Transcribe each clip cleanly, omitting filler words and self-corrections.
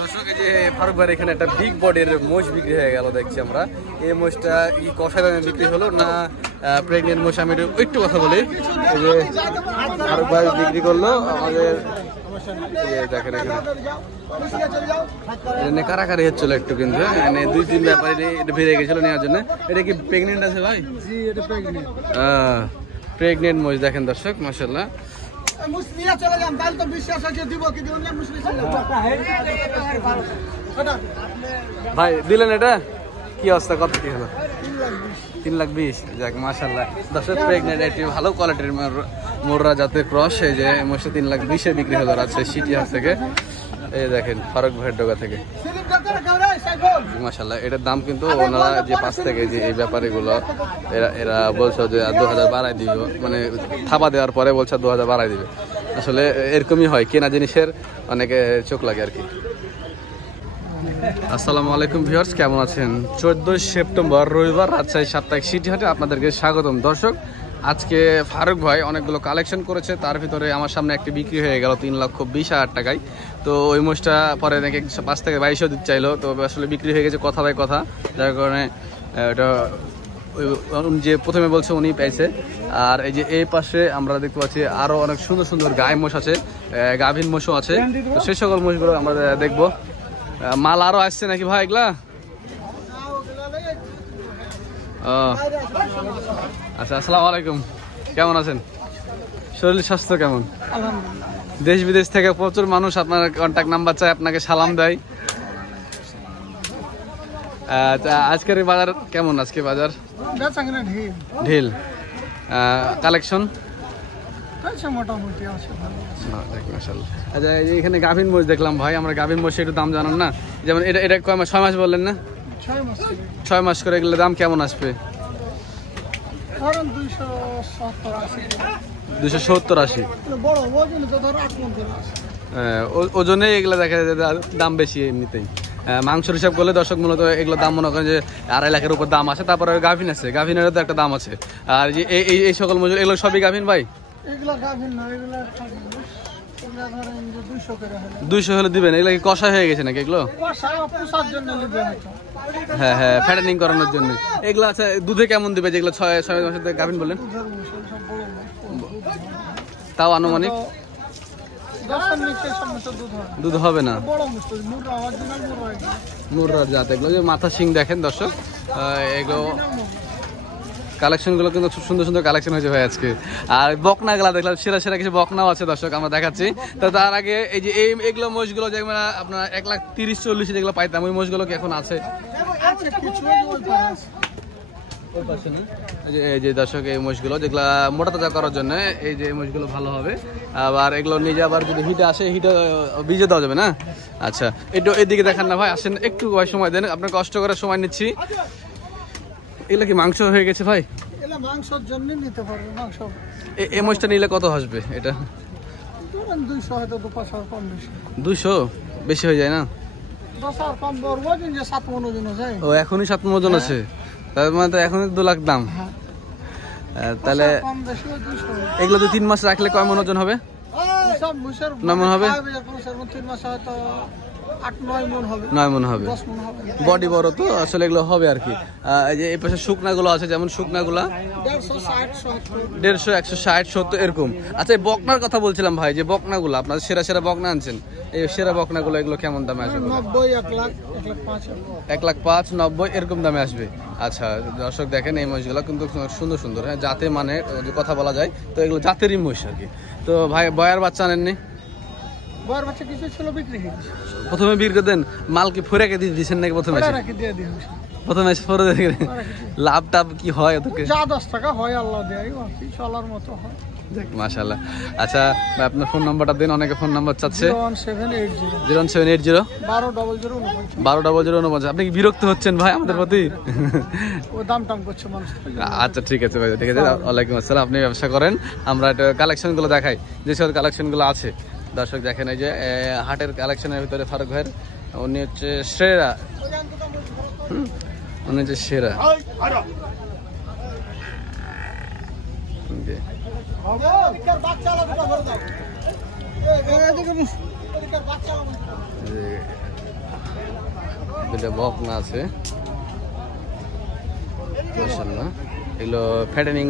দর্শক এই যে ফারুক ভাইয়ের এখানে একটা বিগ বডির মোষ বিক্রি হয়ে গেল দেখছি আমরা। এই মোষটা কি কষাই দামে বিক্রি হলো না প্রেগনেন্ট মোষ, আমি একটু কথা বলি। এই যে ফারুক ভাই বিক্রি করলো আমাদের, দেখেন এখানে কারাকারি হচ্ছিল একটু, কিন্তু এখানে 2-3 ব্যাপারী এটা ভিড়ে গেছিল নেওয়ার জন্য। এটা কি প্রেগনেন্ট আছে ভাই? প্রেগনেন্ট মোষ দেখেন দর্শক, মাশাআল্লাহ। ভাই দিলেন এটা কি অবস্থা, কত কি হলো? 3,20,000। যাক মাশাআল্লাহ দর্শক, প্রেগনেন্ট একটি ভালো কোয়ালিটির মোররা জাতের ক্রস। এই যে মোষটা 3,20,000 বিক্রি হলো রাজশাহী সিটি হাট থেকে। এই দেখেন ফারুক ভাইয়ের ডোগা থেকে, মাশাআল্লাহ। এটার দাম কিন্তু ওনারা যে পাশ থেকে যে এই ব্যাপারীগুলো এরা বলছে যে 2,000 বাড়াই দিব, মানে থাবা দেওয়ার পরে বলছে 2,000 বাড়াই দিবে। আসলে এরকমই হয়, কেনা জিনিসের অনেকে চোখ লাগে আর কি। আসসালামু আলাইকুম ভিউয়ার্স, কেমন আছেন? 14 সেপ্টেম্বর রবিবার রাজশাহী সাপ্তাহিক সিটি হাটে আপনাদেরকে স্বাগতম। দর্শক আজকে ফারুক ভাই অনেকগুলো কালেকশন করেছে, তার ভিতরে আমার সামনে একটি বিক্রি হয়ে গেল 3,20,000 টাকায়। তো ওই মোষটা পরে নাকি 5 থেকে 2200 দিতে চাইলো, তো আসলে বিক্রি হয়ে গেছে কথা বাই কথা, যার কারণে এটা যে প্রথমে বলছে উনি পাইছে। আর এই যে এই পাশে আমরা দেখতে পাচ্ছি আরো অনেক সুন্দর সুন্দর গায়ে মোষ আছে, গাভীন মোষও আছে। তো সেই সকল মোষগুলো আমরা দেখবো। মাল আরো আসছে নাকি ভাই এগুলা? আচ্ছা, আসসালামু আলাইকুম, কেমন আছেন? শরীর স্বাস্থ্য কেমন? দেশ বিদেশ থেকে প্রচুর মানুষ আপনার কন্ট্যাক্ট নাম্বার চায়, আপনাকে সালাম দেয়। আজকের বাজার কেমন? আজকে বাজার ঢিল, কালেকশন মোটামুটি আছে। আচ্ছা, এখানে গাভীন মোষ দেখলাম ভাই, আমরা গাভীন মোষে একটু দাম জানান না? যেমন এটা কয় মাস? 6 মাস বললেন না? 6 মাস করে এগুলো দাম কেমন আসবে? 270-80। ওজনে এগুলো দেখা যায় দাম বেশি এমনিতেই। মাংসের হিসাব করলে দর্শক মূলত এগুলো দাম মনে করেন যে 2.5 লাখের উপর দাম আছে। তারপরে গাভীন আছে, গাভীনেরও তো একটা দাম আছে। আর যে এই সকল মজুর এগুলো সবই গাভীন ভাই? 200 হলে দিবেন? এগুলো কি কষা হয়ে গেছে নাকি এগুলো? হ্যাঁ হ্যাঁ, ফ্যাটেনিং করানোর জন্য এগুলো আছে। দুধে কেমন দিবে যেগুলো 6 মাসের গাভীন বললেন? তাও আনুমানিক দুধ হবে না? মুররার জাত এগুলো, যে মাথা শিং দেখেন দর্শক। এগুলো কালেকশন গুলো কিন্তু খুব সুন্দর সুন্দর কালেকশন হয়েছে ভাই আজকে। আর বকনা গুলা দেখলাম, সেরা সেরা কিছু বকনাও আছে দর্শক, আমরা দেখাচ্ছি। তো তার আগে এই যে এগুলো মোষগুলো যেগুলো আপনার 1,30,40 যেগুলো পাইতাম, ওই মোষগুলো কি এখন আছে? এই যে দর্শক এই মোষগুলো যেগুলা মোটা তাজা করার জন্য, এই যে মোষগুলো ভালো হবে। আবার এগুলো নিজে আবার যদি হিটে আসে, হিটে বীজে দেওয়া যাবে না? আচ্ছা, একটু এদিকে দেখান না ভাই, আসেন একটু ভাই, সময় দেন, আপনার কষ্ট করে সময় নিচ্ছি। এগুলো কি মাংস হয়ে গেছে ভাই? মাংসের জন্য নিতে পারবে। মাংস এই মোষটা নিলে কত আসবে? এটা 200, হয়তো 2-5 কম বেশি। 200 বেশি হয়ে যায় না? 10 কম ওজন, যে 7 মণ ওজন আছে। ও, এখনই 7 মণ ওজন আছে? তার মানে তো এখন 2 লাখ দাম। তাহলে এগুলো 2-3 মাস রাখলে কয় মণ ওজন হবে? 9 মণ হবে। 3 মাস হয়তো 8-9 মণ হবে। 9 মণ হবে। 10 মণ হবে। বডি বড় তো আসলে এগুলো হবে আর কি। এই যে এই পাশে শুকনা গুলো আছে, যেমন শুকনা গুলা 150, 160, 70 এরকম। আচ্ছা, এই বকনার কথা বলছিলাম ভাই, যে বকনা গুলো আপনার সেরা সেরা বকনা আনছেন, এই সেরা বকনা গুলো এগুলো কেমন দামে আসবে? 90, 1 লাখ, 1,05,000, 1,05,000, 90 এরকম দামে আসবে। আচ্ছা দর্শক দেখেন এই মহিষগুলো কিন্তু সুন্দর সুন্দর, হ্যাঁ জাতে মানে কথা বলা যায়, তো এগুলো জাতেরই মহিষ আর কি। তো ভাই বয়ার বাচ্চা আনেননি? বয়ার বাচ্চা কিছু ছিল, বিক্রি হয়ে গেছে। প্রথমে বিক্রি করে দেন, মাল কি ফুরাকে দিয়ে দিয়েছেন নাকি? প্রথমে লাভ টাভ কি হয় ওদেরকে? যা 10 টাকা হয় আল্লাহ দেয়, চলার মতো হয়। মাশাআল্লাহ। আচ্ছা আপনার ফোন নাম্বারটা দিন, অনেকে ফোন নাম্বার চাচ্ছে। 01780 120049। আপনি কি বিরক্ত হচ্ছেন ভাই আমাদের প্রতি? ও দাম টাম করছে মানুষ। আচ্ছা ঠিক আছে ভাই, ঠিক আছে। ওয়ালাইকুম আসসালাম। আপনি ব্যবসা করেন, আমরা একটা কালেকশন গুলো দেখাই, যে সব কালেকশন গুলো আছে দর্শক দেখেন। এই যে হাটের কালেকশনের ভিতরে ফারুক ভাইয়ের, উনি হচ্ছে সেরা, উনি হচ্ছে সেরা। দুটা বকনা আছে মাশাআল্লাহ। এগুলো ফ্যাটেনিং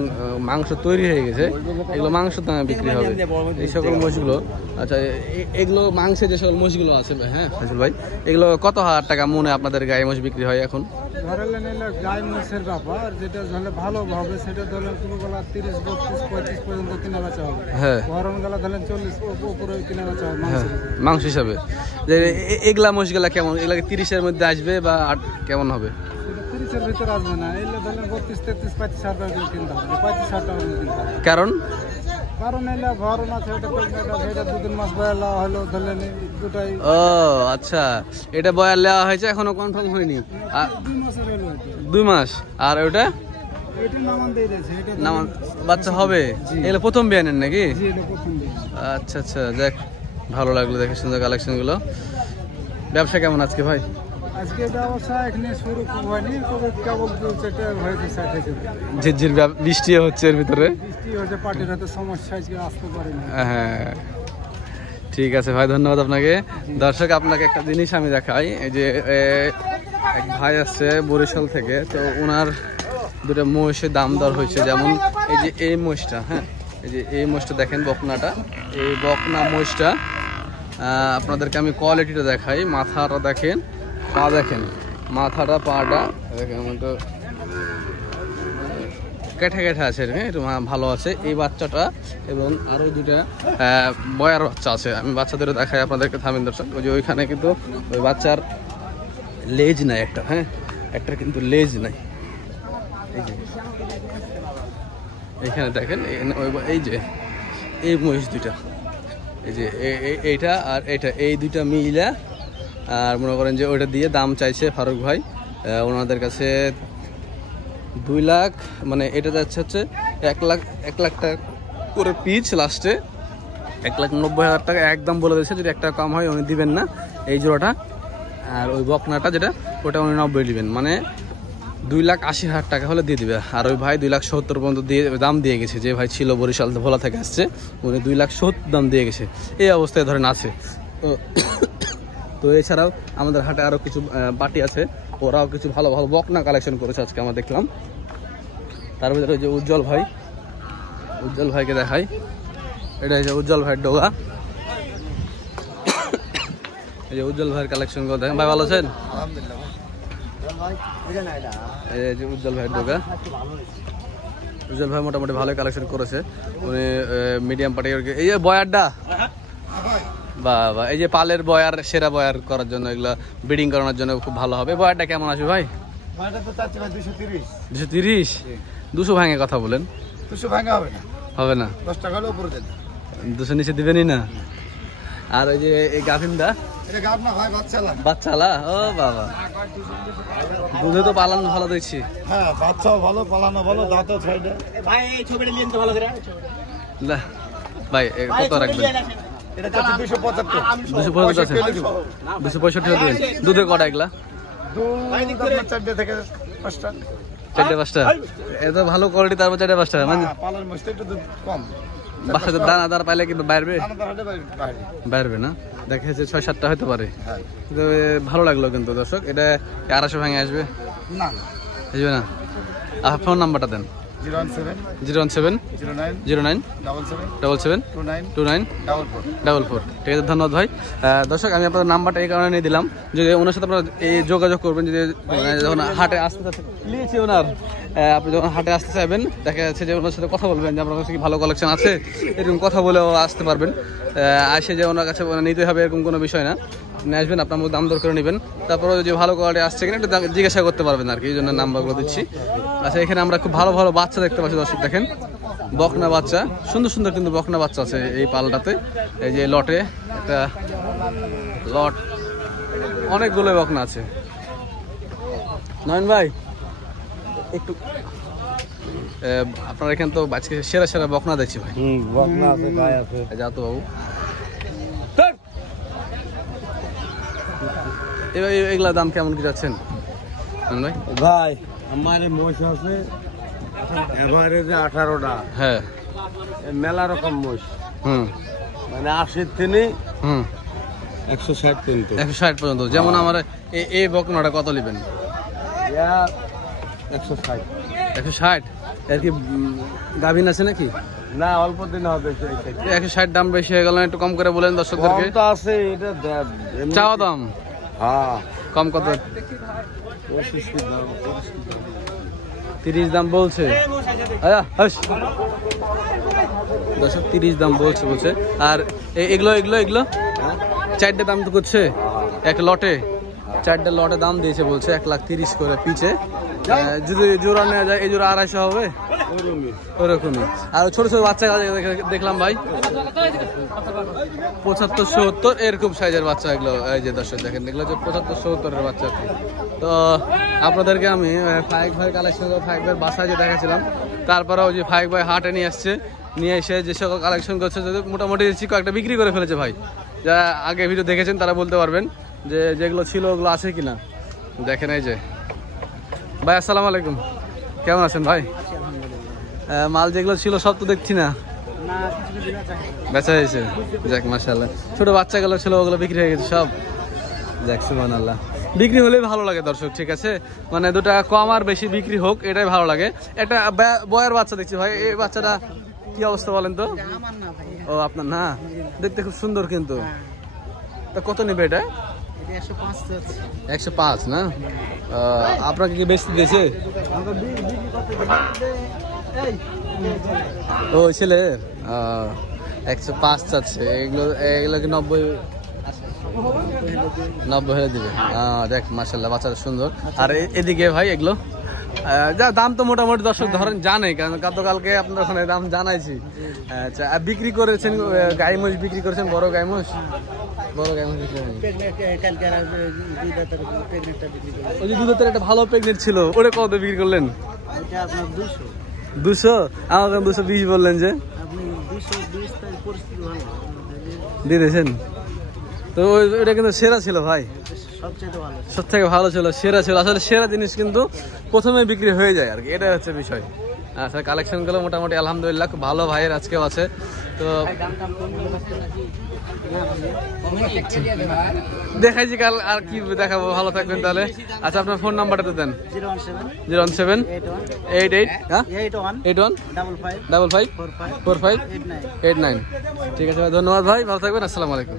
মাংস তৈরি হয়ে গেছে, এগুলো মাংস দামে বিক্রি হবে এই সকল মহিষগুলো। আচ্ছা এগুলো মাংসের যে সকল মহিষগুলো আছে হ্যাঁ ফাইজুল ভাই, এগুলো কত হাজার টাকা মনে আপনাদের গায়ে মহিষ বিক্রি হয় এখন? ধরেলেন এলো গায়ে মহিষের ব্যাপার, যেটা ধরলে ভালো হবে সেটা ধরলেন কোনো বেলা 30, 32, 35 পর্যন্ত কিনা বেচা হবে। হ্যাঁ গরম গেলা ধরলেন 40 উপরে কিনা বেচা হবে হ্যাঁ মাংস হিসাবে। যে এগুলা মহিষগুলা কেমন, এগুলা 30-এর মধ্যে আসবে বা কেমন হবে? 30-এর ভিতরে আসবে না, এলে ধরলেন 32, 33, 35 হাজার টাকা কিনতে হবে, 35 হাজার টাকা কিনতে হবে। কারণ কারণ এলে ঘরও না সেটা প্রেগনেন্ট আছে, এটা 2-3 মাস বয়লা হলো ধরলেন দুটাই। ও আচ্ছা, এটা বয়ার নেওয়া হয়েছে এখনো কনফার্ম হয়নি? 2 মাসের হলো এটা। 2 মাস। আর ওটা এটা নামান দিয়ে দিয়েছে, এটা নাম বাচ্চা হবে? এগুলো প্রথম বিয়ানের নাকি? জি এটা প্রথম দিন। আচ্ছা আচ্ছা, দেখ ভালো লাগলো দেখে সুন্দর কালেকশন গুলো। ব্যবসা কেমন আজকে ভাই? আজকে ব্যবসা এখানে শুরু হয়নি, তবে কেবল 2-4টা হয়েছে সেট হয়েছে। ঝিরঝির বৃষ্টি হচ্ছে এর ভিতরে। বৃষ্টি হয়েছে, পার্টির হয়তো সমস্যা আজকে আসতে পারেনি। হ্যাঁ ঠিক আছে ভাই, ধন্যবাদ আপনাকে। দর্শক আপনাকে একটা জিনিস আমি দেখাই, এই যে এক ভাই আসছে বরিশাল থেকে, তো ওনার দুটো মহিষের দাম দর হয়েছে। যেমন এই যে এই মহিষটা, হ্যাঁ এই যে এই মহিষটা দেখেন বকনাটা, এই বকনা মহিষটা আপনাদেরকে আমি কোয়ালিটিটা দেখাই। মাথাটা দেখেন, পা দেখেন, মাথাটা পাটা দেখেন একটু কেঠে কেঠে আছে, একটু ভালো আছে এই বাচ্চাটা। এবং আরও দুটা বয়ার বাচ্চা আছে, আমি বাচ্চাদের দেখাই আপনাদেরকে, থামেন দর্শক। ওই যে ওইখানে কিন্তু ওই বাচ্চার লেজ নাই একটা, হ্যাঁ একটা কিন্তু লেজ নাই। এই যে এইখানে দেখেন, এই যে এই মহিষ দুইটা, এই যে এইটা আর এটা, এই দুইটা মিলা। আর মনে করেন যে ওইটা দিয়ে দাম চাইছে ফারুক ভাই ওনাদের কাছে 2 লাখ, মানে এটা যাচ্ছে হচ্ছে 1 লাখ টাকা করে পিচ, লাস্টে 1,90,000 টাকা একদম বলে দিয়েছে। যদি একটা কম হয় উনি দিবেন না এই জোড়াটা। আর ওই বকনাটা যেটা ওটা উনি 90 দিবেন, মানে 2,80,000 টাকা হলে দিয়ে দিবে। আর ওই ভাই 2,70,000 পর্যন্ত দিয়ে দাম দিয়ে গেছে। যে ভাই ছিল বরিশাল ভোলা থেকে আসছে, উনি 2,70,000 দাম দিয়ে গেছে। এই অবস্থায় ধরেন আছে। তো এছাড়াও আমাদের হাটে আরও কিছু পার্টি আছে, ওরাও কিছু ভালো ভালো বকনা কালেকশন করেছে আজকে আমরা দেখলাম। তার ভিতরে যে উজ্জ্বল ভাইকে দেখাই, এটা হচ্ছে উজ্জ্বল ভাইয়ের ডোগা। এই যে উজ্জ্বল ভাইয়ের কালেকশন করে দেখেন। ভাই ভালো আছেন? এই যে উজ্জ্বল ভাইয়ের ডোগা, উজ্জ্বল ভাই মোটামুটি ভালো কালেকশন করেছে। উনি মিডিয়াম পার্টি। এই যে বয়ারটা, বা এই যে পালের বয়ার, সেরা বয়ার করার জন্য, এগুলো ব্রিডিং করানোর জন্য খুব ভালো হবে। বয়ারটা কেমন আসবে ভাই? 230। 200 ভাঙে কথা বলেন। 200 ভাঙা হবে না, হবে না? 10 টাকা হলে উপরে দেন। 200 নিচে দিবেনই না? আর ওই যে এই গাভিনটা, এটা গাব না ভাই, বাচ্চালা। ও বাবা, দুধে তো পালান ভালো দেখছি। হ্যাঁ বাচ্চাও ভালো, পালানো ভালো, দাঁতও ছয়টা। ভাই এই ছবিটা নিয়ে তো ভালো করে। ভাই কত রাখবেন? এটা 275। 275 আছে, 265 দিবেন। দুধে কটা এগুলা? চারটে থেকে 5টা। 4-5টা? এত ভালো কোয়ালিটি, তারপর 4-5টা মানে পালার মধ্যে একটু দুধ কম। বাসাতে দানাদার পাইলে কি বাইরবে? দানাদার হলে বাইরবে না? দেখা যাচ্ছে 6-7টা হতে পারে। কিন্তু ভালো লাগলো কিন্তু দর্শক। এটা 250 ভাঙে আসবে না? আসবে না? আর ফোন নাম্বারটা দেন। 017 09 77 29 44। ঠিক আছে, ধন্যবাদ ভাই। দর্শক আমি আপনার নাম্বারটা এই কারণে নিয়ে দিলাম, যদি ওনার সাথে আপনারা এই যোগাযোগ করবেন, যদি যখন হাটে আসতে নিয়েছি ওনার, আপনি যখন হাটে আসতে চাইবেন, দেখা যাচ্ছে যে ওনার সাথে কথা বলবেন যে আপনার কাছে কি ভালো কালেকশন আছে, এরকম কথা বলেও আসতে পারবেন। আসে যে ওনার কাছে নিতে হবে এরকম কোনো বিষয় না, আপনি আসবেন, আপনার মধ্যে দাম দর করে নেবেন। তারপরে যে ভালো কোয়ালিটি আসছে কিনা একটু জিজ্ঞাসা করতে পারবেন আর কি, এই জন্য নাম্বারগুলো দিচ্ছি। আচ্ছা এখানে আমরা খুব ভালো ভালো বাচ্চা দেখতে পাচ্ছি দর্শক, দেখেন বকনা বাচ্চা, সুন্দর সুন্দর কিন্তু বকনা বাচ্চা আছে এই পালটাতে। এই যে লটে একটা লট, অনেকগুলো বকনা আছে। নয়ন ভাই একটু আপনার এখানে তো আজকে সেরা সেরা বকনা দেখছি ভাই। বকনা আছে, গায় আছে। যা তো বাবু, এবার এগুলার দাম কেমন কি যাচ্ছেন ভাই? ভাই আমার মোষ আছে এভারেজে 18টা। হ্যাঁ মেলা রকম মোষ, হুম, মানে 80 থেকে 160 পর্যন্ত। 160 পর্যন্ত। যেমন আমার এই বকনাটা কত নেবেন? 160। 160 এর কি গাভিন আছে নাকি? না, অল্প দিন হবে। 160 দাম বেশি হয়ে গেল, একটু কম করে বলেন দর্শকদেরকে। কম তো আছে, এটা চাওয়া দাম হ্যাঁ কম কত? 30 দাম বলছে। দর্শক 30 দাম বলছে। আর এগুলো এগুলো এগুলো চারটে দাম তো করছে এক লটে, 4টে লটে দাম দিয়েছে বলছে 1,30,000 করে পিছে। যদি জোড়া নেওয়া যায় এই জোড়া 250 হবে ওরকমই। আর ছোট ছোট বাচ্চা দেখলাম ভাই 75-70 এরকম সাইজের বাচ্চা এগুলো। এই যে দর্শক দেখেন, এগুলো হচ্ছে 75-70-এর বাচ্চা। তো আপনাদেরকে আমি ফাইক ভাই কালেকশন ফাইক ভাইয়ের বাসায় যে দেখাচ্ছিলাম, তারপরেও যে ফাইক ভাই হাটে নিয়ে এসে যে সকল কালেকশন করছে মোটামুটি কয়েকটা বিক্রি করে ফেলেছে ভাই। যা আগে ভিডিও দেখেছেন তারা বলতে পারবেন যে যেগুলো ছিল ওগুলো আছে কিনা। দেখেন এই যে ভাই, আসসালামু আলাইকুম, কেমন আছেন ভাই? মাল যেগুলো ছিল সব তো দেখছি না, বেচা হয়েছে। যাক মাশাআল্লাহ। ছোট বাচ্চাগুলো ছিল ওগুলো বিক্রি হয়ে গেছে সব। যাক সুবহানাল্লাহ। বিক্রি হলেই ভালো লাগে দর্শক, ঠিক আছে? মানে দুটা কম আর বেশি বিক্রি হোক, এটাই ভালো লাগে। একটা বয়ের বাচ্চা দেখছি ভাই, এই বাচ্চাটা কি অবস্থা বলেন তো? ও আপনার না, দেখতে খুব সুন্দর কিন্তু। তা কত নেবে এটা? 105 না? আপনাকে কি বেচতে দিয়েছে? ও ছেলে 105 চাচ্ছে। এগুলো কি 90 হলে দিবে? দেখ মাশাআল্লাহ, বাচ্চাটা সুন্দর। আর এদিকে ভাই এগুলো যা দাম তো মোটামুটি দর্শক ধরেন জানে, কারণ গতকালকে আপনার ওখানে দাম জানাইছি। আচ্ছা, আর বিক্রি করেছেন গাই মোষ বিক্রি করেছেন? বড় গাই মোষ বিক্রি করেন? ওই যে দুধের একটা ভালো প্রেগনেন্ট ছিল, ওটা কত বিক্রি করলেন? 200। আমাকে 220 বললেন যে, দিয়ে দিয়েছেন তো। ওইটা কিন্তু সেরা ছিল ভাই, সব থেকে ভালো ছিল, সেরা ছিল। আসলে সেরা জিনিস কিন্তু প্রথমে বিক্রি হয়ে যায় আর কি, এটাই হচ্ছে বিষয়। আসলে কালেকশন গুলো মোটামুটি আলহামদুলিল্লাহ খুব ভালো ভাইয়ের আজকেও আছে। তো দেখাইছি কাল, আর কি দেখাবো। ভালো থাকবেন তাহলে। আচ্ছা, আপনার ফোন নাম্বারটা তো দেন। 017-88-81-55-45-89। ঠিক আছে ভাই, ধন্যবাদ ভাই, ভালো থাকবেন। আসসালামু আলাইকুম।